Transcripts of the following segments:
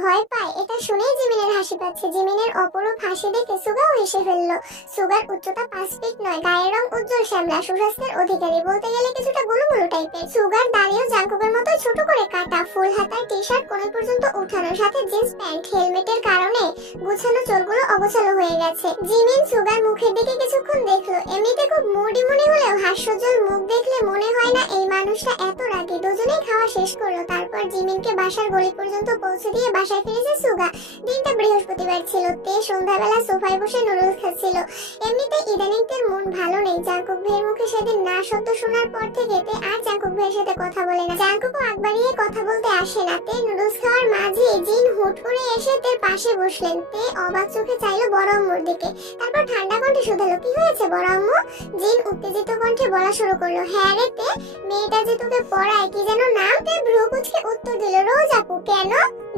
ভয় পায় এটা শুনেই জিমিনের হাসি পাচ্ছে। জিমিনের অপরূপ হাসি দেখে সুগাও হেসে ফেললো। সুগার উচ্চতা 5 ফিট নয়, গায়ের রং উজ্জ্বল শ্যামলা, সুস্বাস্থ্যের অধিকারী, বলতে গেলে কিছুটা গোলুমোলু টাইপের। সুগার দাড়িও জাঙ্কুকের মতো ছোট করে কাটা, ফুল হাতার টি শার্ট কোণে পর্যন্ত উঠানো, সাথে জিন্স প্যান্ট। হেলমেটের কারণে গুছানো চুলগুলো অগোছালো হয়ে গেছে। জিমিন সুগার মুখের দিকে কিছুক্ষণ দেখলো। এমনিতে খুব মুডি মনে হলেও হাস্যজ্জ্বল মুখ দেখলে মনে হয় না এই মানুষটা এত রাগী। দুজনেই খাওয়া শেষ করলো। তারপর জিমিনকে বাসার গলি পর্যন্ত পৌঁছে দিয়ে বাসায় ফিরেছে সুগা। দিনটা বৃহস্পতিবার ছিল। তে সন্ধ্যাবেলা সোফায় বসে নুডলস খাচ্ছিল। এমনিতে ইদানিং তের মন ভালো নেই। জাঙ্কুক ভাইয়ের মুখে সেদিন না শব্দ শোনার পর থেকে তে আর জাঙ্কুক ভাইয়ের সাথে কথা বলে না। জাঙ্কুকও আগ বাড়িয়ে কথা বলতে আসে না। তে নুডলস খাওয়ার মাঝে জিন হুট করে এসে তের পাশে বসলেন। তে অবাক চোখে চাইলো বড় আম্মুর দিকে। তারপর ঠান্ডা কণ্ঠে শুধালো, কি হয়েছে বড় আম্মু? জিন উত্তেজিত কণ্ঠে বলা শুরু করলো, হ্যাঁ রে তে, মেয়েটা যে তোকে পড়ায় কি যেন নাম? তে ভ্রু কুঁচকে উত্তর দিল, রোজ আপু। কেন?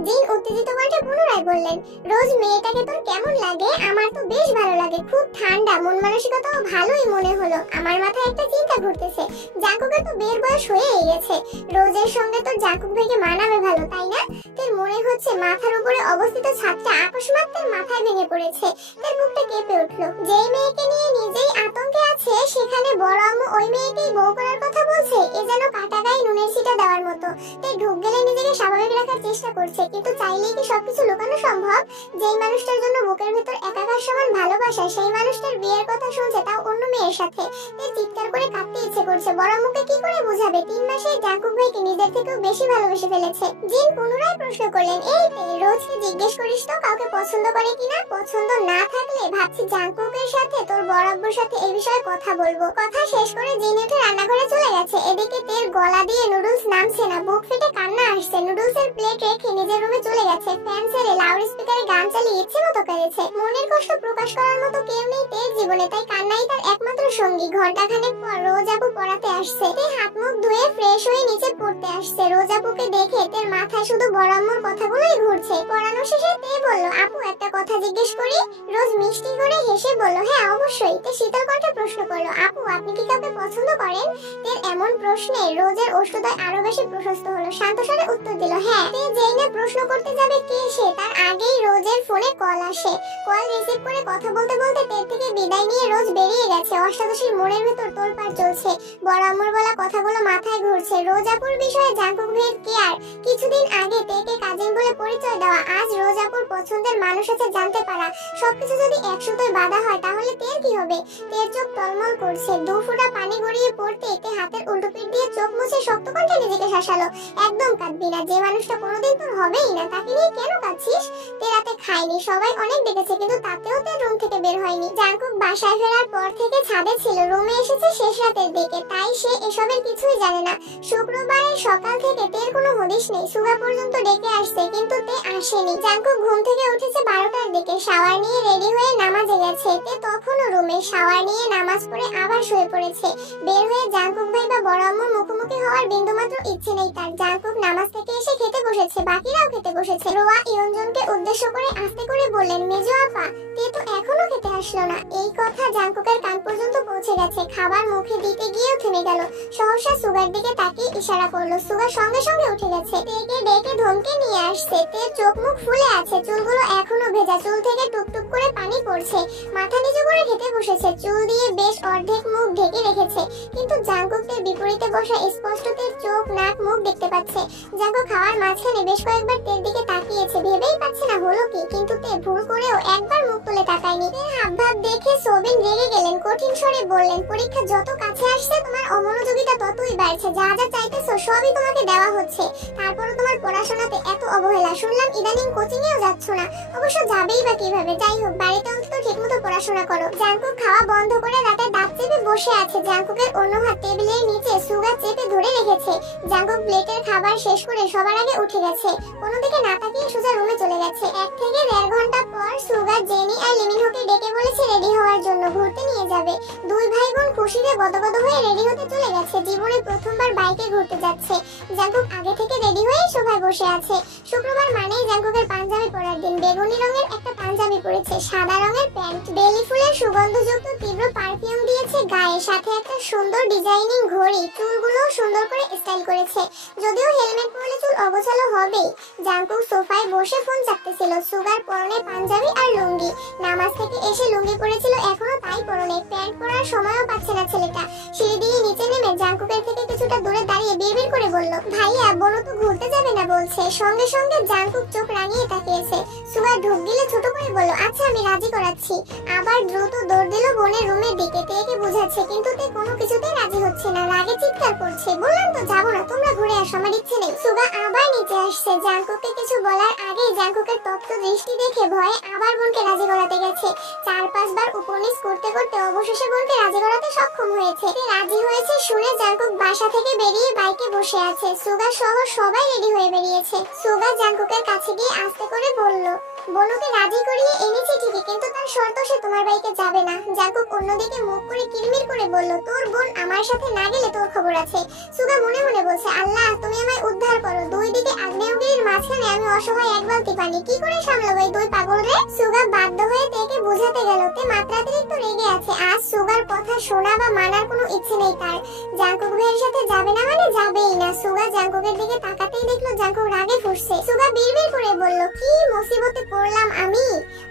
জিন উত্তেজিত কণ্ঠে পুনরায় বললেন, রোজ মেয়েটাকে তোর কেমন লাগে? আমার তো বেশ ভালো লাগে, খুব ঠান্ডা, মন মানসিকতাও ভালোই মনে হলো। আমার মাথায় একটা চিন্তা ঘুরতেছে, জাঙ্কুকের তো বিয়ের বয়স হয়েই গেছে, রোজের সঙ্গে তোর জাঙ্কুক ভাইকে মানাবে ভালো, তাই না? তোর মনে হচ্ছে মাথার উপরে অবস্থিত ছাদটা আকস্মাৎ তোর মাথায় ভেঙে পড়েছে। তোর বুকটা কেঁপে উঠলো। যেই মেয়েকে নিয়ে নিজেই আতঙ্কে আছে সেখানে বড় আম্মু ওই মেয়েকেই বউ করার কথা বলছে। এ যেন কাটা গায়ে নুনের ছিটা দেওয়ার মতো। তুই ঢুক গেলে নিজেকে স্বাভাবিক রাখার চেষ্টা করছে, কিন্তু চাইলেই কি সবকিছু লুকানো সম্ভব? যেই মানুষটার জন্য বুকের ভেতর একাকার সমান ভালোবাসা, সেই মানুষটার বিয়ের কথা শুনছে, তাও অন্য মেয়ের সাথে। তুই চিৎকার করে কাঁদতে ইচ্ছে করছে। বড় আম্মুকে কি করে বোঝাবে 3 মাসে জাঙ্কুক ভাইকে নিজের থেকেও বেশি ভালোবেসে ফেলেছে। জিন পুনরায় প্রশ্ন করলেন, এই তে, রোজকে জিজ্ঞেস করিস তো কাউকে পছন্দ করে কিনা? পছন্দ না থাকলে ভাবছি জাঙ্কুকের সাথে তোর বড় আব্বুর সাথে এই বিষয়ে কথা বলবো। কথা শেষ করে জিন উঠে রান্নাঘরে চলে গেছে। এদিকে তের গলা দিয়ে নুডলস নামছে না, বুক ফেটে কান্না আসছে। নুডলসের প্লেট রেখে নিজের রুমে চলে গেছে। ফ্যান ছেড়ে লাউড স্পিকারে গান চালিয়ে ইচ্ছে মতো করেছে। মনের কষ্ট প্রকাশ করার মতো কেউ নেই তের জীবনে, তাই কান্নাই তার একমাত্র সঙ্গী। ঘন্টাখানেক পর রোজ আপু পড়াতে আসছে। তে হাত মুখ ধুয়ে ফ্রেশ হয়ে নিচে পড়তে আসছে। রোজ আপুকে দেখে তের মাথায় শুধু বড় আম্মুর কথাগুলোই ঘুরছে। পড়ানো শেষে তে বলল, আপু একটা কথা জিজ্ঞেস করি? রোজ মিষ্টি করে হেসে বলল, হ্যাঁ অবশ্যই। তে শীতল কণ্ঠে প্রশ্ন করলো, আপু আপনি কি কাউকে পছন্দ করেন? তের এমন প্রশ্নে রোজের ওষ্ঠদ্বয় আরো বেশি প্রশস্ত হলো। শান্ত স্বরে উত্তর দিল, হ্যাঁ। তে যেই না প্রশ্ন করতে যাবে কে সে, তার আগেই রোজের ফোনে কল আসে। কল রিসিভ করে কথা বলতে বলতে তের থেকে বিদায় নিয়ে রোজ বেরিয়ে গেছে। অষ্টাদশীর মনের ভেতর তোলপাড় চলছে। বড় আম্মুর বলা কথাগুলো মাথায় ঘুরছে। রোজ আপুর বিষয়ে জাঙ্কুক ভাইয়ের কেয়ার, কিছুদিন আগে তেকে কাজিন বলে পরিচয় দেওয়া, আজ রোজ আপুর পছন্দের মানুষ আছে জানতে পারা, সবকিছু যদি একসাথে বাধা হয় তাহলে তের কি হবে? তের চোখ টলমল করছে। 2 ফোঁটা পানি গড়িয়ে পড়তে তে হাতের উল্টো পিঠ দিয়ে চোখ মুছে শক্ত কণ্ঠে নিজেকে শাসালো, একদম কাঁদবি না। যে মানুষটা কোনোদিন তোর হবেই না তাকে নিয়ে কেন কাঁদছিস? তে রাতে খায়নি, সবাই অনেক ডেকেছে কিন্তু তাতেও তের রুম থেকে বের হয়নি। জাঙ্কুক বাসায় ফেরার পর থেকে ছাদে ছিল। রুমে এসেছে শেষ রাতের দিকে, তাই সে এসবের কিছুই জানে না। শুক্রবারের সকাল থেকে তের কোনো হদিশ নেই। সুগা পর্যন্ত ডেকে আসছে কিন্তু তে আসেনি। জাঙ্কুক ঘুম থেকে উঠেছে 12টার দিকে। শাওয়ার নিয়ে রেডি হয়ে নামাজে গেছে। তে তখনও রুমে শাওয়ার নিয়ে নামাজ পড়ে আবার শুয়ে পড়েছে। বের হয়ে জাঙ্কুক ভাই বা বড় আম্মুর মুখোমুখি হওয়ার বিন্দুমাত্র ইচ্ছে নেই তার। জাঙ্কুক নামাজ থেকে এসে খেতে বসেছে, বাকিরাও খেতে বসেছে। রোয়া ইয়ঞ্জনকে উদ্দেশ্য করে আস্তে করে বললেন, মেজো আপা, তে তো এখনো খেতে আসলো না। এই কথা জাঙ্কুকের কান পর্যন্ত পৌঁছে গেছে। খাবার মুখে দিতে গিয়েও থেমে গেল। সহসা সুগার দিকে তাকিয়ে ইশারা করলো। সুগার সঙ্গে সঙ্গে উঠে গেছে। তেকে ডেকে ধমকে নিয়ে আসছে। তের চোখ মুখ ফুলে আছে, চুলগুলো এখনো ভেজা, চুল থেকে টুকটুক করে পানি পড়ছে। মাথা নিচু করে খেতে বসেছে, চুল দিয়ে বেশ অর্ধেক মুখ ঢেকে রেখেছে। কিন্তু জাঙ্কুক তের বিপরীতে বসা স্পষ্ট তের চোখ নাক মুখ দেখতে পাচ্ছে। জাঙ্কুক খাওয়ার মাঝখানে বেশ কয়েকবার তের দিকে তাকিয়েছে, ভেবেই পাচ্ছে না হলো কি, কিন্তু তে ভুল করেও একবার মুখ তুলে তাকায়নি। তের হাবভাব দেখে সোবিন রেগে গেলেন। কঠিন স্বরে বললেন, পরীক্ষা যত কাছে আসছে তোমার অমনোযোগিতা ততই বাড়ছে। যা যা চাইতেছো সবই তোমাকে দেওয়া হচ্ছে, তারপরও তোমার পড়াশোনাতে এত অবহেলা। শুনলাম ইদানিং কোচিং এও যাচ্ছ না, অবশ্য যাবেই বা কিভাবে? যাই হোক, বাড়িতে অন্তত ঠিকমতো পড়াশোনা করো। জাঙ্কুক খাওয়া বন্ধ করে রাতে দাঁত চেপে বসে আছে। জাঙ্কুকের অন্য হাত টেবিলের নিচে সুগা চেপে ধরে রেখেছে। জাঙ্কুক প্লেটের খাবার শেষ করে সবার আগে উঠে গেছে। কোনো দিকে না তাকিয়ে সোজা রুমে চলে গেছে। 1 থেকে 1.5 ঘন্টা পর সুগা জেনি আর লিমিনহোকে ডেকে বলেছে রেডি হওয়ার জন্য, ঘুরতে নিয়ে যাবে। 2 ভাই বোন খুশিতে গদগদ হয়ে রেডি হতে চলে গেছে। জীবনে প্রথমবার বাইকে ঘুরতে যাচ্ছে। জাঙ্কুক আগে থেকে রেডি হয়ে সোফায় বসে আছে। শুক্রবার মানেই জাঙ্কুকের পাঞ্জাবি পরার দিন। বেগুনি রঙের একটা পাঞ্জাবি পরেছে, সাদা রঙের প্যান্ট, বেলি ফুলের সুগন্ধযুক্ত তীব্র পারফিউম দিয়েছে গায়ে, সাথে একটা সুন্দর ডিজাইনিং ঘড়ি, চুলগুলো সুন্দর করে স্টাইল করেছে। যদিও হেলমেট পরলে চুল অগোছালো হবেই। জাঙ্কুক সোফায় বসে ফোন চাপতেছিল। সুগার পরনে পাঞ্জাবি আর লুঙ্গি, নামাজ থেকে এসে লুঙ্গি পরেছিল, এখনো তাই পরনে। প্যান্ট পরার সময়ও পাচ্ছে না ছেলেটা। সিঁড়ি দিয়ে নিচে নেমে জাঙ্কুকের থেকে কিছুটা দূরে দাঁড়িয়ে বিড়বিড় করে বলল, ভাইয়া বোনও তো ঘুরতে যাবে না বলছে। সঙ্গে সঙ্গে জাঙ্কুক চোখ রাঙিয়ে তাকিয়েছে। সুগার ঢোক গিলে ছোট করে বলল, আচ্ছা আমি রাজি করাচ্ছি। আবার দ্রুত দৌড় দিল বোনের রুমের দিকে। তেকে বুঝাচ্ছে, কিন্তু তে কোনো কিছুতেই রাজি হচ্ছে না, রাগে চিৎকার করছে। বললাম তো যাবো না, তোমরা ঘুরে আসো, আমার ইচ্ছে নেই। সুগা আবার নিচে আসছে। জাঙ্কুককে কিছু বলার আগেই জাঙ্কুকের তপ্ত দৃষ্টি দেখে ভয়ে আবার বোনকে রাজি করাতে গেছে। 4-5 বার উপনিষ করতে করতে অবশেষে বোনকে রাজি করাতে সক্ষম হয়েছে। রাজি হয়েছে শুনে জাঙ্কুক বাসা থেকে বেরিয়ে বাইকে বসে আছে। সুগা সহ সবাই রেডি হয়ে বেরিয়েছে। সুগা জাঙ্কুকের কাছে গিয়ে আস্তে করে বলল, বোনকে রাজি করিয়ে এনেছি ঠিকই, কিন্তু তার শর্ত সে তোমার বাইকে যাবে না। জাঙ্কুক অন্যদিকে মুখ করে কিরমির করে বলল, তোর বোন আমার সাথে না গেলে তোর খবর আছে। সুগা মনে মনে বলছে, আল্লাহ তুমি আমায় উদ্ধার করো। দুই দিকে আগ্নেয়গিরির মাঝখানে আমি অসহায় এক বালতি পানি, কি করে সামলাবো এই দুই পাগল রে? সুগা বাধ্য হয়ে তেকে বোঝাতে গেল। তে মাত্রাতিরিক্ত রেগে আছে। আজ সুগার কথা শোনা বা মানার কোনো ইচ্ছে নেই তার। জাঙ্কুক ভাইয়ের সাথে যাবে না মানে যাবেই না। সুগা জাঙ্কুকের দিকে তাকাতেই দেখলো জাঙ্কুক রাগে ফুঁসছে। সুগা বিড়বিড় করে বলল, কি মুসিবতে পড়লাম আমি।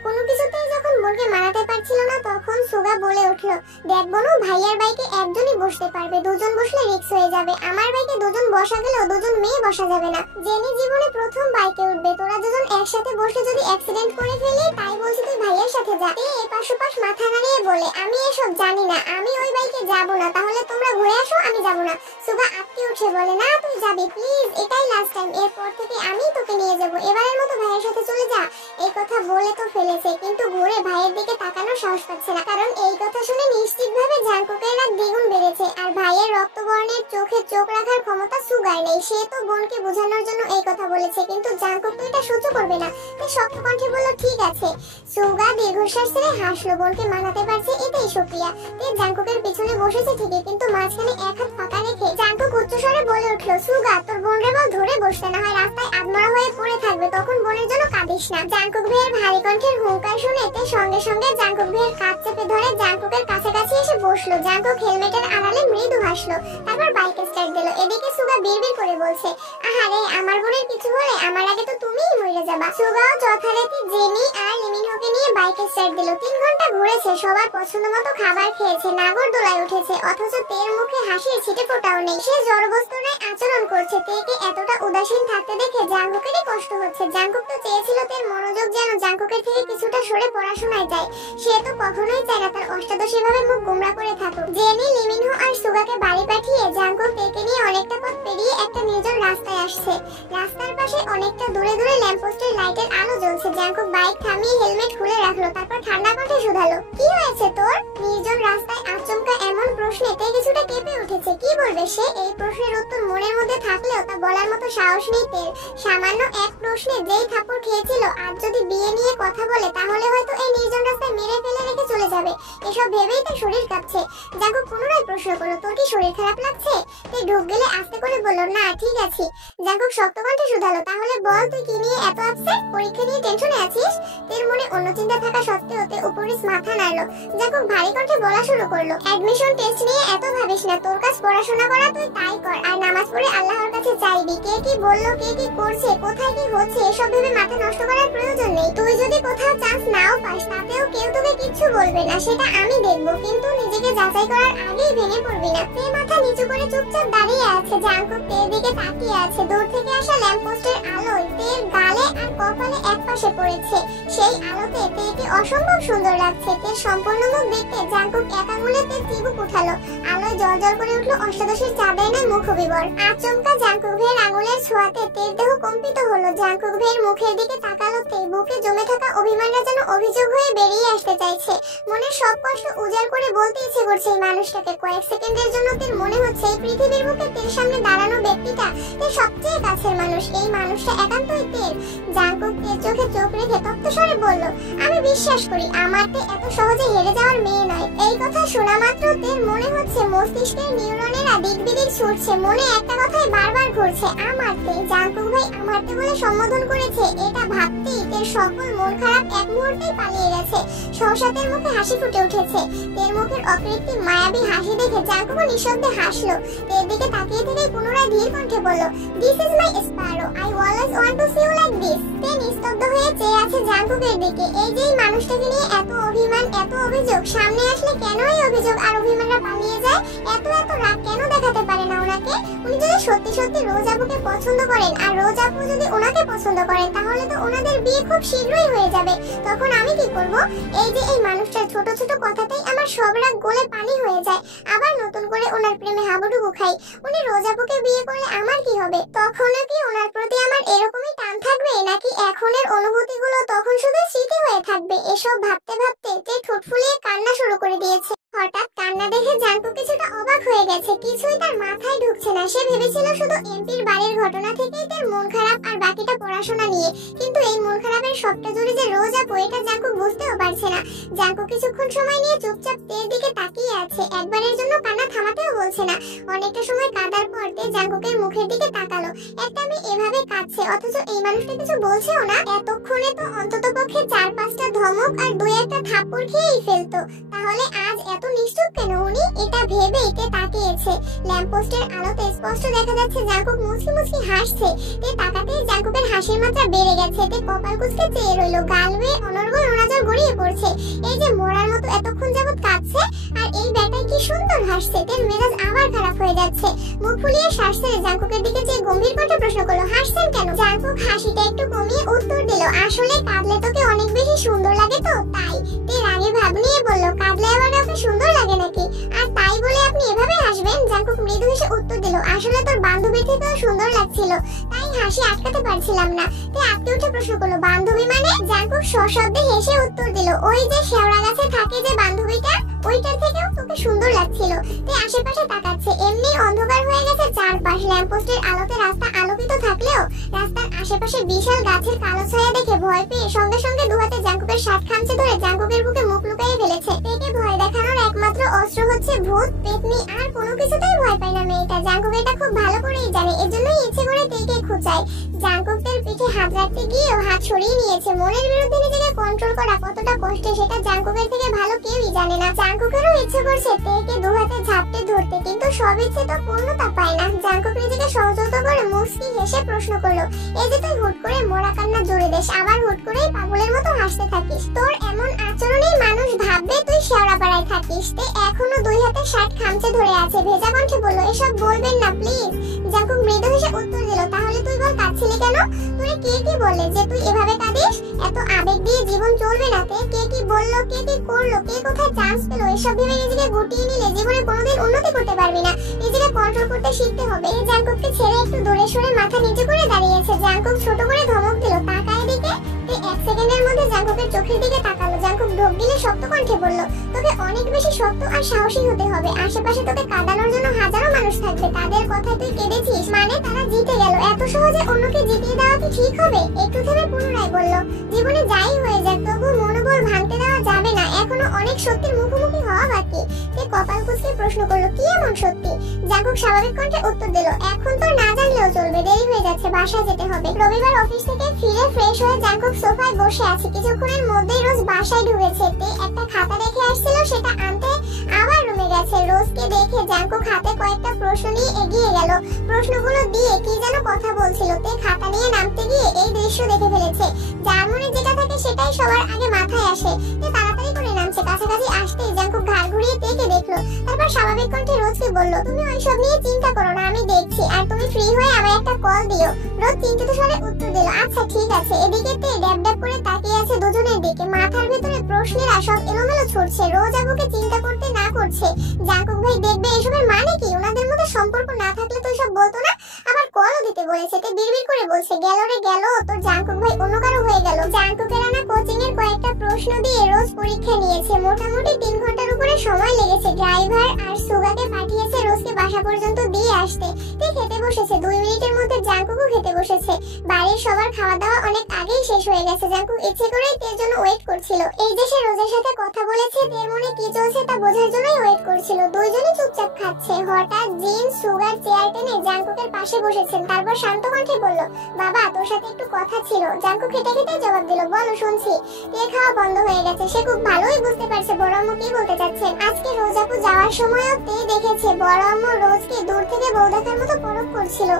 কোনো কিছুতেই যখন বোনকে মানাতে পারছিল না তখন সুগা বলে উঠল, দেখ বোনু, ভাইয়ার বাইকে একজনই বসতে পারবে, দুজন বসলে রিস্ক হয়ে যাবে। আমার বাইকে দুজন বসা গেলেও দুজন মেয়ে বসা যাবে না। জেনি জীবনে প্রথম বাইকে উঠবে, তোরা দুজন একসাথে বসলে যদি অ্যাক্সিডেন্ট করে ফেলি, তাই বলছি তুই ভাইয়ার সাথে যা। এপাশ ওপাশ মাথা নাড়িয়ে বলে, আমি এসব জানি না, আমি ওই বাইকে যাব না, তাহলে তোমরা ঘুরে আসো, আমি যাব না। সুগা আটকে উঠে বলে, না তুই যাবি প্লিজ, এটাই লাস্ট টাইম, এরপর থেকে আমি তোকে নিয়ে যাব, এবারের মতো ভাইয়ের সাথে চলে যা। এই কথা বলে তো ফেলেছে, কিন্তু ঘুরে ভাইয়ের দিকে তাকানোর সাহস পাচ্ছে না, কারণ এই কথা শুনে নিশ্চিতভাবে জাঙ্কুকের রাগ দ্বিগুণ বেড়েছে। আর ভাইয়ের রক্তবর্ণের চোখে চোখ রাখার ক্ষমতা সুগার নেই। সে তো বোনকে বোঝানোর জন্য এই কথা বলেছে, কিন্তু জাঙ্কুক তো এটা সহ্য করবে না। সে শক্ত কণ্ঠে বলল, ঠিক আছে। সুগা দীর্ঘশ্বাস ছেড়ে হাসলো। বোনকে মানাতে পারছে, এটাই শুকরিয়া। তে জাঙ্কুকের পিছনে বসেছে ঠিকই, কিন্তু মাঝখানে এক হাত ফাঁকা রেখে জাঙ্কুক উচ্চস্বরে বলে উঠল, সুগা তোর বোনরে বল ধরে বসতে, না হয় রাস্তায় আধমরা হয়ে পড়ে থাকবে, তখন বোনের জন্য কাঁদিস না। জাঙ্কুক ভাইয়ের ভারী কণ্ঠের হুঙ্কার শুনে তে সঙ্গে সঙ্গে জাঙ্কুক ভাইয়ের কাঁধ চেপে ধরে জাঙ্কুকের কাছাকাছি এসে বসলো। জাঙ্কুক হেলমেটের আড়ালে মৃদু হাসলো, তারপর বাইক স্টার্ট দিল। এদিকে সুগা বিড়বিড় করে বলছে, আহারে আমার বোনের কিছু হলে আমার আগে তো তুমিই মরে যাবা। সুগাও যথারীতি জেনি আর লিমিনহোকে নিয়ে বাইক স্টার্ট দিল। 3 ঘন্টা ঘুরেছে, সবার পছন্দ মতো খাবার খেয়েছে, নাগরদোলায় উঠেছে, অথচ তের মুখে হাসির ছিটে ফোটাও নেই। সে জড়বস্তুর আচরণ করছে। তেকে এতটা উদাসীন থাকতে দেখে জাঙ্কুকেরই কষ্ট হচ্ছে। জাঙ্কুক তো চেয়েছিল তের মনোযোগ যেন জাঙ্কুকের থেকে কিছুটা সরে পড়াশোনায় যায়। সে তো কখনোই চায় না তার অষ্টাদশী ভাবে মুখ গোমরা করে থাকুক। জেনি, লিমিনহো আর সুগাকে বাড়ি পাঠিয়ে জাঙ্কুক তেকে নিয়ে অনেকটা পথ পেরিয়ে একটা নির্জন রাস্তায় আসছে। রাস্তার পাশে অনেকটা দূরে দূরে ল্যাম্পপোস্টের লাইটের আলো জ্বলছে। জাঙ্কুক বাইক থামিয়ে হেলমেট খুলে রাখলো, তারপর ঠান্ডা কণ্ঠে শুধালো, কি হয়েছে তোর? নির্জন রাস্তায় আচমকা এমন প্রশ্নে তে কিছুটা কেঁপে উঠেছে। কি বলবে সে? এই প্রশ্নের উত্তর মনের মধ্যে থাকলেও তা বলার মতো সাহস নেই তের। সামান্য এক প্রশ্নে যেই থাপ্পড় খেয়েছিল, আজ যদি বিয়ে নিয়ে কথা বলে তাহলে হয়তো এই নির্জন রাস্তায় মেরে ফেলে রেখে চলে যাবে। এসব ভেবেই তার শরীর কাঁপছে। জাঙ্কুক পুনরায় প্রশ্ন করলো, তোর কি শরীর খারাপ লাগছে? তে ঢোক গেলে আস্তে করে বলল, না ঠিক আছে। জাঙ্কুক শক্ত কণ্ঠে শুধালো, তাহলে বল তুই কি নিয়ে এত আপসেট? পরীক্ষা নিয়ে টেনশনে আছিস? তের মনে অন্য চিন্তা থাকা সত্ত্বেও তে উপরিস মাথা নাড়লো। জাঙ্কুক ভারী কণ্ঠে বলা শুরু করলো, অ্যাডমিশন টেস্ট নিয়ে এত ভাবিস না, তোর কাজ পড়াশোনা করা, তুই তাই কর, আর নামাজ পড়ে আল্লাহর কাছে চাইবি। কে কি বললো, কে কি করছে, কোথায় কি হচ্ছে, এসব ভেবে মাথা নষ্ট করার প্রয়োজন নেই। তুই যদি কোথাও চান্স নাও পাস, তাতেও কেউ তোকে কিচ্ছু বলবে না, সেটা আমি দেখবো, কিন্তু নিজেকে যাচাই করার আগেই ভেঙে পড়বি না। তে মাথা নিচু করে চুপচাপ দাঁড়িয়ে আছে। জাঙ্কুক তের দিকে তাকিয়ে আছে। দূর থেকে আসা ল্যাম্পপোস্টের আলোয় তের গালে আর কপালে একপাশে পড়েছে। সেই আলোতে তেকে অসম্ভব সুন্দর লাগছে। তের সম্পূর্ণ মুখ দেখতে জাঙ্কুক এক আঙুলে তের চিবুক উঠালো। আলোয় জ্বলজ্বল করে উঠলো অষ্টাদশীর চাঁদের ন্যায় মুখ বিবর। আচমকা জাঙ্কুক ভাইয়ের আঙুলের ছোঁয়াতে তের দেহ কম্পিত হলো। জাঙ্কুক ভাইয়ের মুখের দিকে তাকালো তে। বুকে জমে থাকা অভিমানটা যেন অভিযোগ হয়ে বেরিয়ে আসতে চাইছে। মনের সব কষ্ট উজাড় করে বলতে ইচ্ছে করছে এই মানুষটাকে। কয়েক সেকেন্ডের জন্য তের মনে হচ্ছে এই পৃথিবীর বুকে তের সামনে দাঁড়ানো ব্যক্তিটা তের সবচেয়ে কাছের মানুষ। এই মানুষটা একান্তই তের। জাঙ্কুক তের চোখে চোখে চোখ রেখে তপ্তস্বরে বলল, আমি বিশ্বাস করি আমার তে এত সহজে হেরে যাওয়ার মেয়ে নয়। এই কথা শোনা মাত্র তের মনে হচ্ছে মস্তিষ্কের নিউরনেরা দিক বিদিক ছুটছে। মনে একটা কথাই বারবার ঘুরছে, আমার তে। জাঙ্কুক ভাই আমার তে বলে সম্বোধন করেছে, এটা ভাবতেই তের সকল মন খারাপ এক মুহূর্তেই পালিয়ে গেছে। সহসা তের মুখে হাসি ফুটে উঠেছে। তের মুখের অকৃত্রিম মায়াবী হাসি দেখে জাঙ্কুকও নিঃশব্দে হাসলো। তের দিকে তাকিয়ে থেকে পুনরায় ধীর কণ্ঠে বলল, this is my sparrow, I always want to see you like this. তে নিস্তব্ধ হয়ে চেয়ে আছে জাঙ্কুকের দিকে। এই যে এই মানুষটাকে নিয়ে এত অভিমান, এত অভিযোগ, সামনে আসলে কেন এই অভিযোগ আর অভিমানরা পালিয়ে যায়? এত এত রাগ কেন দেখাতে পারে না ওনাকে? উনি যদি সত্যি সত্যি রোজ আপুকে পছন্দ করেন আর রোজ আপু যদি ওনাকে পছন্দ করেন, তাহলে তো ওনাদের বিয়ে খুব শীঘ্রই হয়ে যাবে। তখন আমি কি করব? এই যে এই মানুষটার ছোট ছোট কথাতেই আমার সব রাগ গলে পানি হয়ে যায়। আবার নতুন করে ওনার প্রেমে হাবুডুবু খাই। উনি রোজ আপুকে বিয়ে করলে আমার কি হবে? তখনও কি ওনার প্রতি আমার এরকমই টান থাকবে, নাকি এখনের অনুভূতিগুলো তখন শুধু স্মৃতি হয়ে থাকবে? এসব ভাবতে ভাবতে তে ঠোঁট ফুলিয়ে কান্না শুরু করে দিয়েছে। হঠাৎ কান্না দেখে জাঙ্কুক কিছুটা অবাক হয়ে গেছে। কিছুই তার মাথায় ঢুকছে না। সে ভেবেছিল শুধু এমপির বাড়ির ঘটনা থেকেই তার মন খারাপ আর বাকিটা পড়াশোনা নিয়ে। কিন্তু এই মন খারাপের সবটা জুড়ে যে রোজ আপু, এটা জাঙ্কুক বুঝতেও পারছে না। জাঙ্কুক কিছুক্ষণ সময় নিয়ে চুপচাপ তের দিকে তাকিয়ে আছে। একবারের জন্য কান্না থামাতেও বলছে না। অনেকটা সময় কাঁদার পর তে জাঙ্কুকের মুখের দিকে তাকালো। একটা মেয়ে এভাবে কাঁদছে, অথচ এই মানুষটা কিছু বলছেও না। এতক্ষণে তো অন্ততপক্ষে 4-5টা ধমক আর 2-1টা থাপ্পড় খেয়েই ফেলতো। তাহলে আজ এত নিশ্চুপ কেন উনি? এটা ভেবেই তে তাকিয়েছে। ল্যাম্পপোস্টের আলোতে স্পষ্ট দেখা যাচ্ছে জাঙ্কুক মুচকি মুচকি হাসছে। তে তাকাতেই জাঙ্কুকের হাসির মাত্রা বেড়ে গেছে। তে কপাল কুঁচকে চেয়ে রইল। গাল বেয়ে অনর্গল নজর গড়িয়ে পড়ছে। এই যে মরার মতো এতক্ষণ যাবত কাঁদছে, আর এই ব্যাটাই কি সুন্দর হাসছে। তের মেজাজ আবার খারাপ হয়ে যাচ্ছে। মুখ ফুলিয়ে শ্বাস ছেড়ে জাঙ্কুকের দিকে চেয়ে গম্ভীর কণ্ঠে প্রশ্ন করলো, হাসছেন কেন? জাঙ্কুক হাসিটা একটু কমিয়ে উত্তর দিল, আসলে কাঁদলে তোকে অনেক বেশি সুন্দর লাগে তো তাই। তে রাগে ভাব নিয়ে বলল, কাঁদলে আবার ওকে সুন্দর লাগে নাকি? আর তাই বলে আপনি এভাবে হাসবেন? জাঙ্কুক মৃদু হেসে উত্তর দিল, আসলে তোর বান্ধবীর থেকেও সুন্দর লাগছিল, তাই হাসি আটকাতে পারছিলাম না। তে আটকে উঠে প্রশ্ন করলো, বান্ধবী মানে? জাঙ্কুক সশব্দে হেসে উত্তর দিল, ওই যে শেওড়া গাছে থাকে যে বান্ধবীটা, ওইটার থেকেও তোকে সুন্দর লাগছিল। তে আশেপাশে তাকাচ্ছে। এমনি অন্ধকার হয়ে গেছে চারপাশ। ল্যাম্পপোস্টের আলোতে রাস্তা আলোকিত থাকলেও রাস্তার আশেপাশে বিশাল গাছের কালো ছায়া দেখে ভয় পেয়ে সঙ্গে সঙ্গে দুহাতে জাঙ্কুকের শার্ট খামচে ধরে জাঙ্কুকের বুকে মুখ লুকিয়ে ফেলেছে। তেকে ভয় দেখানোর একমাত্র অস্ত্র হচ্ছে ভূত, পেতনি, আর কোনো কিছুতেই ভয় পায় না মেয়েটা। জাঙ্কুক এটা খুব ভালো করেই জানে, এজন্যই ইচ্ছে করে তেকে খুঁচায়। জাঙ্কুক তার পিঠে হাত রাখতে গিয়েও হাত সরিয়ে নিয়েছে। মনের বিরুদ্ধে নিজেকে কন্ট্রোল করা কতটা কষ্টের সেটা জাঙ্কুকের থেকে ভালো কেউই জানে না। জাঙ্কুকেরও ইচ্ছে করছে তেকে দুহাতে ঝাপটে ধরতে, কিন্তু সব ইচ্ছে তো পূর্ণতা পায় না। জাঙ্কুক নিজেকে সংযত করে মুচকি হেসে প্রশ্ন করলো, এই যে তুই হুট করে মরা কান্না জোরে দেশ, আবার হুট করেই পাগলের মতো হাসতে থাকিস, তোর এমন আচরণেই মানুষ ভাববে তুই শেওড়াপাড়ায় থাকিস। তে এখনো দুই হাতে শার্ট খামচে ধরে আছে। ভেজা কণ্ঠে বলল, এসব বলবেন না প্লিজ। জাঙ্কুক মৃদু হেসে উত্তর দিল, তাহলে তুই বল কাঁদছিলি কেন? তুই কে কি বললে যে তুই এভাবে কাঁদিস? এত আবেগ দিয়ে জীবন চলবে না। তে কে কি বললো, কে কি করলো, কে কোথায় চান্স পেলো, এসব ভেবে নিজেকে গুটিয়ে নিলে জীবনে কোনোদিন উন্নতি করতে পারবি না। নিজেকে কন্ট্রোল করতে শিখতে হবে। জাঙ্কুককে ছেড়ে একটু দূরে সরে মাথা নিচু করে দাঁড়িয়েছে। জাঙ্কুক ছোট করে ধমক দিল, তাকায় দিকে। তে 1 সেকেন্ডের মধ্যে জাঙ্কুকের চোখের দিকে তাকালো। জাঙ্কুক ঢোক গিলে শক্ত কণ্ঠে বলল, তোকে অনেক বেশি শক্ত আর সাহসী হতে হবে। আশেপাশে তোকে কাঁদানোর জন্য হাজারো মানুষ থাকবে। তাদের কথায় তুই কেঁদেছিস মানে তারা জিতে গেল। এত সহজে অন্যকে জিতিয়ে দেওয়া কি ঠিক হবে? একটু থেমে পুনরায় বলল, জীবনে যাই হয়ে যাক তবু মনোবল ভাঙতে দেওয়া যাবে না। এখনো অনেক সত্যির মুখোমুখি হওয়া বাকি। তে কপাল কুঁচকে প্রশ্ন করলো, কি এমন সত্যি? জাঙ্কুক স্বাভাবিক কণ্ঠে উত্তর দিল, এখন তো না জানলেও চলবে, দেরি হয়ে যাচ্ছে, বাসায় যেতে হবে। রবিবার অফিস থেকে ফিরে ফ্রেশ হয়ে জাঙ্কুক সোফায় বসে আছে। কিছুক্ষণের মধ্যেই রোজ বাসায় ঢুকেছে। তে একটা খাতা রেখে আসছিল, সেটা আনতে আবার রুমে গেছে। রোজকে দেখে জাঙ্কুক হাতে কয়েকটা প্রশ্ন নিয়ে এগিয়ে গেল। প্রশ্নগুলো দিয়ে কি যেন কথা বলছিল। তে খাতা নিয়ে নামতে গিয়ে এই দৃশ্য দেখে ফেলেছে। যার মনে যেটা থাকে সেটাই সবার আগে মাথায় আসে। তে তাড়াতাড়ি করে নামছে। কাছাকাছি আসতেই জাঙ্কুক ঘাড় ঘুরিয়ে তেকে দেখলো। তারপর স্বাভাবিক কণ্ঠে রোজকে বলল, তুমি ওইসব নিয়ে চিন্তা করো না, আমি দেখছি, আর তুমি ফ্রি হয়ে আমায় একটা কল দিও। রোজ চিন্তিত স্বরে উত্তর দিল, আচ্ছা ঠিক আছে। এদিকে তে ড্যাব ড্যাব করে তাকিয়ে আছে দুজনের দিকে। মাথার ভেতরে প্রশ্নের সব এলোমেলো ছুটছে। রোজ আপুকে চিন্তা করতে না করছে। জাঙ্কুক ভাই দেখবে এসবের মানে কি? ওনাদের মধ্যে সম্পর্ক না থাকলে তো এসব বলতো না। আবার কলও দিতে বলেছে। তে বিড়বিড় করে বলছে, গেল রে গেল, তোর জাঙ্কুক ভাই অন্য কারো হয়ে গেল। জাঙ্কুকের আনা কোচিং এর কয়েকটা প্রশ্ন দিয়ে রোজ পরীক্ষা নিয়েছে। মোটামুটি 3 ঘন্টার উপরে সময় লেগেছে। ড্রাইভার আর সুগাকে পাঠিয়েছে রোজকে বাসা পর্যন্ত দিয়ে আসতে। তে খেতে বসেছে। 2 মিনিটের মধ্যে জাঙ্কুকও খেতে বসেছে। বাড়ির সবার খাওয়া দাওয়া অনেক আগেই শেষ শেষ হয়ে গেছে। জাঙ্কুক ইচ্ছে করেই তের জন্য ওয়েট করছিল। এই যে সে রোজের সাথে কথা বলেছে, তের মনে কি চলছে তা বোঝার জন্যই ওয়েট করছিল। দুইজনই চুপচাপ খাচ্ছে। হঠাৎ জিন সুগার চেয়ার টেনে জাঙ্কুকের পাশে বসেছেন। তারপর শান্ত কণ্ঠে বলল, বাবা তোর সাথে একটু কথা ছিল। জাঙ্কুক খেটে খেটে জবাব দিল, বলো শুনছি। তে খাওয়া বন্ধ হয়ে গেছে। সে খুব ভালোই বুঝতে পারছে বড় আম্মু কি বলতে চাচ্ছেন। আজকে রোজ আপু যাওয়ার সময়ও তে দেখেছে বড় আম্মু রোজকে দূর থেকে বউ দেখার মতো পরখ করছিল।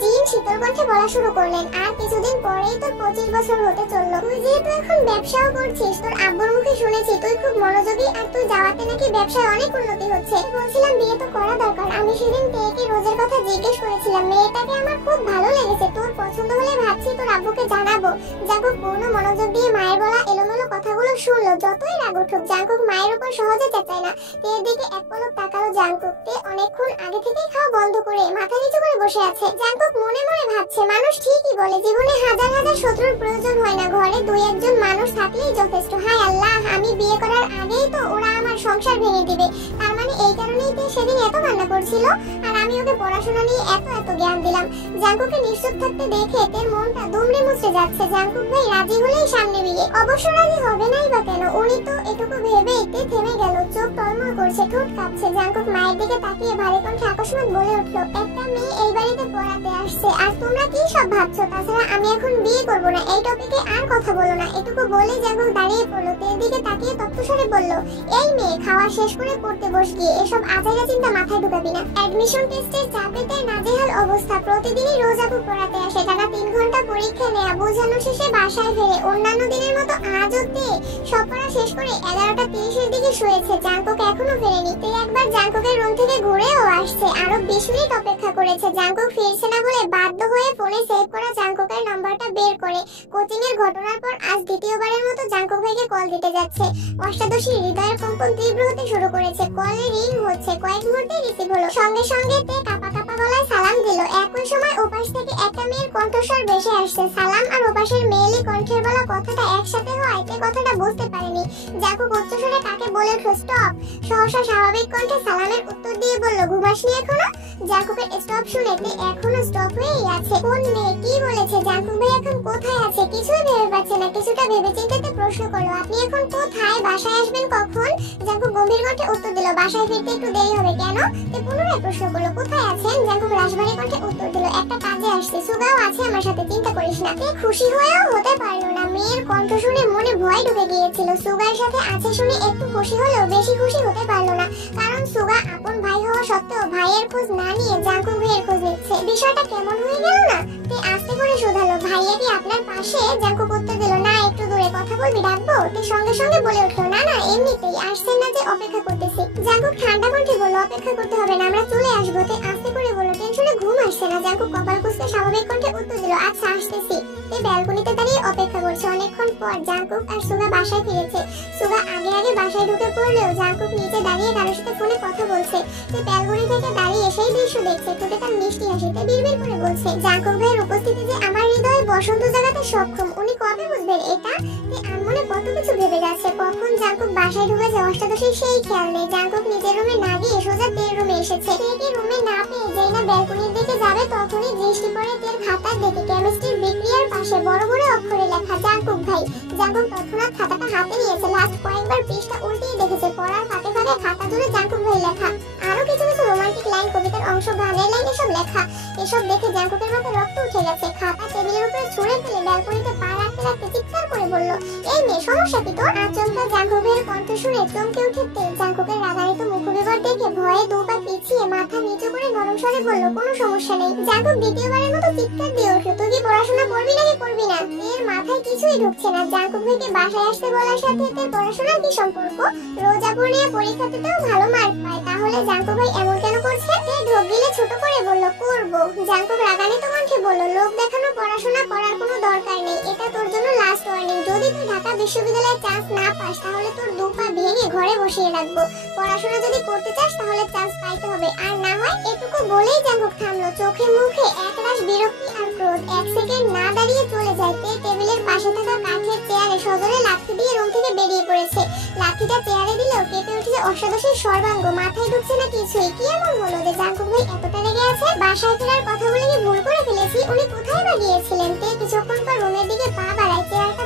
জিন শীতল কণ্ঠে বলা শুরু করলেন, আর কিছুদিন পরেই তোর 25 বছর হতে চললো। তুই যেহেতু এখন ব্যবসাও করছিস, তোর আব্বুর মুখে শুনেছি তুই খুব মনোযোগী, আর তুই যাওয়াতে নাকি ব্যবসায় অনেক উন্নতি হচ্ছে। বলছিলাম বিয়ে তো করা দরকার। আমি সেদিন তেকে রোজের কথা জিজ্ঞেস করেছিলাম, মেয়েটাকে আমার খুব ভালো লেগেছে। তোর পছন্দ হলে ভাবছি তোর আব্বুকে জানাবো। জাঙ্কুক পূর্ণ মনোযোগ দিয়ে মায়ের বলা এলোমেলো কথাগুলো শুনলো। যতই রাগ উঠুক জাঙ্কুক মায়ের উপর সহজে চেঁচায় না। তের দিকে এক পলক তাকালো জাঙ্কুক। তে অনেকক্ষণ আগে থেকেই খাওয়া বন্ধ করে মাথা নিচু করে বসে আছে। জাঙ্কুক মনে মনে ভাবছে, মানুষ ঠিকই বলে জীবনে হাজার হাজার শত্রুর প্রয়োজন হয় না, ঘরে দুই একজন মানুষ থাকলেই যথেষ্ট। হায় আল্লাহ, আমি বিয়ে করার আগেই তো ওরা আমার সংসার ভেঙে দিবে। তার মানে এই কারণেই তে সেদিন এত কান্না করছিল, আর আমি ওকে পড়াশোনা নিয়ে এত এত জ্ঞান দিলাম। জাঙ্কুকে নিশ্চুপ থাকতে দেখে তের মনটা দুমড়ে মুচড়ে যাচ্ছে। জাঙ্কুক ভাই রাজি হলেই সামনে বিয়ে। অবশ্য রাজি হবে নাই বা কেন, উনি তো এটুকু ভেবেই তে থেমে গেল। চোখ টলমল করছে, ঠোঁট কাঁপছে। জাঙ্কুক মায়ের দিকে তাকিয়ে ভারী কণ্ঠে আকস্মাৎ বলে উঠল, একটা মেয়ে এই বাড়িতে পড়াতে আসছে, আর তোমরা কি সব ভাবছো? তাছাড়া আমি এখন বিয়ে করবো না, এই টপিকে আর কথা বলো না। এটুকু বলে জাঙ্কুক দাঁড়িয়ে পড়লো। তের দিকে তাকিয়ে তপ্তস্বরে বলল, এই মেয়ে খাওয়া শেষ করে পড়তে বস গিয়ে। এসব আজাইরা চিন্তা মাথায় ঢুকাবি না। অ্যাডমিশন টেস্টের চাপেতে নাজেহাল অবস্থা। প্রতিদিনই রোজ আপু পড়াতে আসে, টানা 3 ঘন্টা পরীক্ষা নেয়া, বোঝানো শেষে বাসায় ফেরে। অন্যান্য দিনের মতো আজও তে সব পড়া শেষ করে 11টা 30-এর দিকে শুয়েছে। জাঙ্কুক এখনো ফেরেনি। তে একবার জাঙ্কুকের রুম থেকে ঘুরেও আসছে। আরো 20 মিনিট অপেক্ষা করেছে। জাঙ্কুক ফিরছে না বলে বাধ্য হয়ে ফোনে সেভ করা জাঙ্কুকের নাম্বারটা বের করে কোচিং এর ঘটনার পর আজ দ্বিতীয়বারের মতো জাঙ্কুক ভাইকে কল দিতে যাচ্ছে। অষ্টাদশী হৃদয়ের কম্পন তীব্র হতে শুরু করেছে। কলে রিং হচ্ছে, কয়েক মুহূর্তে রিসিভ হলো। সঙ্গে সঙ্গে তে কাপা কাপা গলায় সালাম দিল। একই সময় ওপাশ থেকে একটা মেয়ের কণ্ঠস্বর ভেসে আসছে। সালাম আর ওপাশের মেয়েলি কণ্ঠের বলা কথাটা একসাথে হওয়ায় তে কথাটা বুঝতে পারেনি। জাঙ্কুক উচ্চস্বরে কাকে বলে উঠল, স্টপ। সহসা স্বাভাবিক কণ্ঠে সালামের উত্তর দিয়ে বলল, ঘুমাসনি এখনো? জাঙ্কুকের স্টপ শুনে তে এখনো স্টপ হয়েই আছে। কোন মেয়ে কি বলেছে? জাঙ্কুক ভাই এখন কোথায় আছে কিছুই ভেবে পাচ্ছে না। কিছুটা ভেবেচিন্তে প্রশ্ন করলো, আপনি এখন কোথায়? বাসায় আসবেন কখন? জাঙ্কুক গম্ভীর কণ্ঠে উত্তর দিল, বাসায় ফিরতে একটু দেরি হবে। কেন? তে পুনরায় প্রশ্ন করলো, কোথায় আছেন? জাঙ্কুক রাশভারী কণ্ঠে উত্তর দিল, একটা কাজে আসছে। সুগাও আছে আমার সাথে, চিন্তা করিস না। তে খুশি হয়েও হতে পারলো না। মেয়ের কণ্ঠ শুনে মনে ভয় ঢুকে গিয়েছিল। সুগার সাথে আছে শুনে একটু খুশি হলেও বেশি খুশি হতে পারলো না, কারণ সুগা আপন ভাই হওয়া সত্ত্বেও ভাইয়ের খোঁজ না নিয়ে জাঙ্কুক ভাইয়ের খোঁজ নিচ্ছে। বিষয়টা কেমন হয়ে গেল না? তে আস্তে করে শুধালো, ভাইয়া কি আপনার পাশে? জাঙ্কুক উত্তর দিল, না একটু দূরে। কথা বলবি, ডাকবো? তে সঙ্গে সঙ্গে বলে উঠলো, না না এমনিতেই আসছেন না যে, অপেক্ষা করতেছি। জাঙ্কুক ঠান্ডা কণ্ঠে বলল, অপেক্ষা করতে হবে না, আমরা চলে আসবো। তে আস্তে করে বলল, টেনশনে ঘুম আসছে না? জাঙ্কুক কপাল কুঁচকে স্বাভাবিক কণ্ঠে উত্তর দিল, আচ্ছা আসতেছি। তে ব্যালকনিতে দাঁড়িয়ে অপেক্ষা করছে। অনেকক্ষণ পর জাঙ্কুক আর সুগা বাসায় ফিরেছে। সুগা আগে আগে বাসায় ঢুকে পড়লেও জাঙ্কুক নিচে দাঁড়িয়ে কারোর সাথে ফোনে কথা বলছে। তে ব্যালকনি থেকে দাঁড়িয়ে সেই দৃশ্য দেখছে। ঠোঁটে তার মিষ্টি হাসিতে বিড়বিড় করে বলছে, জাঙ্কুক ভাইয়ের উপস্থিতি যে আমার হৃদয়ে বসন্ত জাগাতে সক্ষম। উনি কবে বুঝবেন এটা? তে আনমনে কত কিছু ভেবে যাচ্ছে। কখন জাঙ্কুক বাসায় ঢুকেছে অষ্টাদশী সেই খেয়াল নেই। জাঙ্কুক নিজের রুমে না গিয়ে সোজা তের রুমে এসেছে। তেকে রুমে না পেয়ে যেই না ব্যালকনির দিকে যাবে তখনই দৃষ্টি পড়ে তের খাতার দিকে। কেমিস্ট্রির বিক্রিয়ার পাশে বড় বড় অক্ষরে লেখা, জাঙ্কুক ভাই। জাঙ্কুক তৎক্ষণাৎ খাতাটা হাতে নিয়েছে। লাস্ট কয়েকবার পৃষ্ঠা উল্টিয়ে দেখেছে। পড়ার ফাঁকে ফাঁকে খাতা জুড়ে জাঙ্কুক ভাই লেখা। আরো কিছু কিছু রোমান্টিক লাইন, কবিতার অংশ, গানের লাইন এসব লেখা। এসব দেখে জাঙ্কুকের মাথায় রক্ত উঠে গেছে। খাতা টেবিলের উপরে ছুঁড়ে ফেলে ব্যালকনিতে পা রাখতে রাখতে চিৎকার করে বলল, এই মেয়ে সমস্যা কি তোর? আচমকা জাঙ্কুক ভাইয়ের কণ্ঠ শুনে চমকে উঠে তে জাঙ্কুকের রাগান্বিত মুখবিবর দেখে ভয়ে দু পা পিছিয়ে মাথা নিচু করে নরম স্বরে বলল, কোনো সমস্যা নেই। জাঙ্কুক দ্বিতীয়বারের মতো চিৎকার দিয়ে উঠল, তুই কি পড়াশোনা করবি নাকি করবি না? এর মাথায় কিছুই ঢুকছে না। জাঙ্কুক ভাইকে বাসায় আসতে বলার সাথে এর পড়াশোনার কি সম্পর্ক? রোজা পূর্ণিমা পরীক্ষাতেও ভালো মার্ক পায়, তাহলে জাঙ্কুক ভাই এমন কেন করছে? তে ঢোক গিলে ছোট করে বলল, করব। জাঙ্কুক রাগান্বিত কণ্ঠে বলল, লোক দেখানো পড়াশোনা করার কোনো দরকার নেই। এটা তোর জন্য লাস্ট ওয়ার্নিং। যদি তুই ঢাকা বিশ্ববিদ্যালয়ে চান্স না পাস তাহলে তোর দু পা ভেঙে ঘরে বসিয়ে রাখবো। পড়াশোনা যদি করতে চাস তাহলে চান্স পাইতে হবে, আর না হয়। এটুকু বলেই জাঙ্কুক থামলো। চোখে মুখে একরাশ বিরক্তি আর ক্রোধ। এক সেকেন্ড না দাঁড়িয়ে চলে যায়। তে টেবিলের পাশে থাকা কাঠের চেয়ারে সজোরে লাথি দিয়ে রুম থেকে বেরিয়ে পড়েছে। লাঠিটা চেয়ারে দিলেও কেঁপে উঠেছে অষ্টাদশীর সর্বাঙ্গ। মাথায় ঢুকছে না কিছুই। কি এমন হলো যে জাঙ্কুক ভাই এতটা রেগে আছে? বাসায় ফেরার কথা বলে কি ভুল করে ফেলেছি? উনি কোথায় বা গিয়েছিলেন? তে কিছুক্ষণ পর রুমের দিকে পা বাড়ায়। চেয়ারটা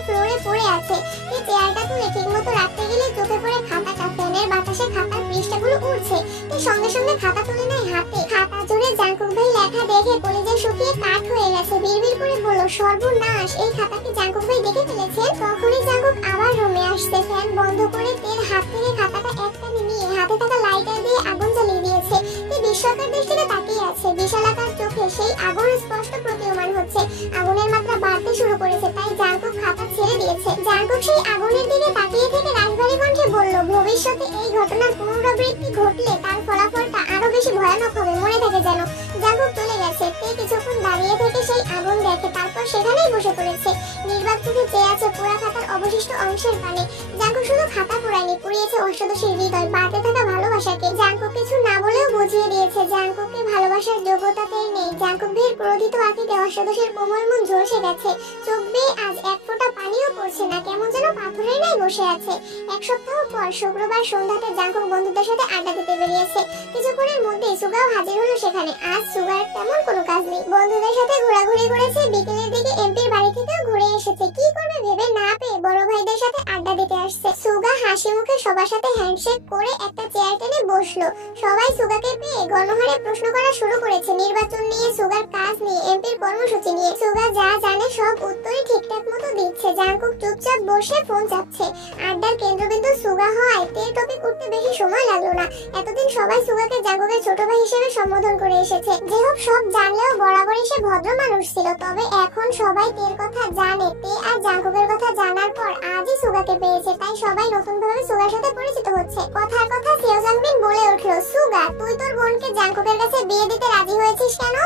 আছে। তাই সঙ্গে সঙ্গে খাতা তুলে নেয় হাতে। খাতা জুড়ে জাঙ্কুক ভাই লেখা দেখে কলিজা শুকিয়ে কাঠ হয়ে গেছে। বিড়বিড় করে বলল, সর্বনাশ, এই খাতাকে জাঙ্কুক ভাই দেখে ফেলেছেন। তখনই জাঙ্কুক আবার রুমে আসছে। ফ্যান বন্ধ করে তের হাত থেকে খাতাটা একটানে নিয়ে হাতে থাকা লাইটার দিয়ে আগুন জ্বালিয়ে দিয়েছে। তে বিস্ময়কর দৃষ্টিতে তাকিয়ে আছে। বিশালাকার চোখে সেই আগুন স্পষ্ট প্রতীয়মান হচ্ছে। আগুনের মাত্রা বাড়তে শুরু করেছে, তাই জাঙ্কুক খাতা ছেড়ে দিয়েছে। জাঙ্কুক সেই আগুনের দিকে তাকিয়ে থেকে রাশভারী কণ্ঠে বলল, ভবিষ্যতে এই ঘটনার পুনরাবৃত্তি ঘটলে তার ফলাফলটা আরো বেশি ভয়ানক হবে, মনে থাকে যেন। জাঙ্কুক চলে গেছে। তে কিছুক্ষণ দাঁড়িয়ে থেকে সেই আগুন দেখে, তারপর সেখানেই বসে পড়েছে। নির্বাক চোখে চেয়ে আছে পোড়া খাতার অবশিষ্ট অংশের পানে। জাঙ্কুক শুধু খাতা পোড়ায়নি, পুড়িয়েছে অষ্টাদশীর হৃদয়, বাড়তে থাকা ভালোবাসাকে। জাঙ্কুক কিছু না বলেও বুঝিয়ে দিয়েছে জাঙ্কুককে ভালোবাসার যোগ্যতাতে নেই। জাঙ্কুক ভাইয়ের ক্রোধিত আঁখিতে অষ্টাদশীর কোমল মন ঝলসে গেছে। চোখ বেয়ে আজ এক ফোঁটা পানিও পড়ছে না, কেমন যেন পাথরের ন্যায় বসে আছে। এক সপ্তাহ পর শুক্রবার সন্ধ্যাতে জাঙ্কুক বন্ধুদের সাথে আড্ডা দিতে বেরিয়েছে। কিছুক্ষণের মধ্যেই সুগাও হাজির হলো সেখানে। আজ সুগার তেমন কোনো কাজ নেই, বন্ধুদের সাথে ঘোরাঘুরি করেছে। বিকেলের দিকে এমপির বাড়ি থেকেও ঘুরে এসেছে। কি করবে ভেবে না পেয়ে বড় ভাইদের সাথে আড্ডা দিতে আসছে। সুগা হাসি মুখে সবার সাথে হ্যান্ডশেক করে একটা চেয়ার টেনে বসলো। সবাই সুগাকে পেয়ে গণহারে প্রশ্ন করা শুরু করেছে, নির্বাচন নিয়ে, সুগার কাজ নিয়ে, এমপির কর্মসূচি নিয়ে। সুগা যা জানে সব উত্তরই ঠিকঠাক মতো দিচ্ছে। জাঙ্কুক চুপচাপ বসে ফোন চাপছে। আড্ডার কেন্দ্রবিন্দু সুগা হওয়ায় তের টপিক উঠতে বেশি সময় লাগলো না। এতদিন সবাই সুগাকে জাঙ্কুকের ছোট ভাই হিসেবে সম্বোধন করে এসেছে। যে হোক, সব জানলেও বরাবরই সে ভদ্র মানুষ ছিল। তবে এখন সবাই তের কথা জানে। তে আর জাঙ্কুকের কথা জানার পর আজই সুগাকে পেয়েছে, তাই সবাই নতুন ভাবে সুগার সাথে পরিচিত হচ্ছে। কথার কথা সিও জাংবিন বলে উঠলো, সুগা, তুই তোর বোনকে জাঙ্কুকের কাছে বিয়ে দিতে রাজি হয়েছিস কেন?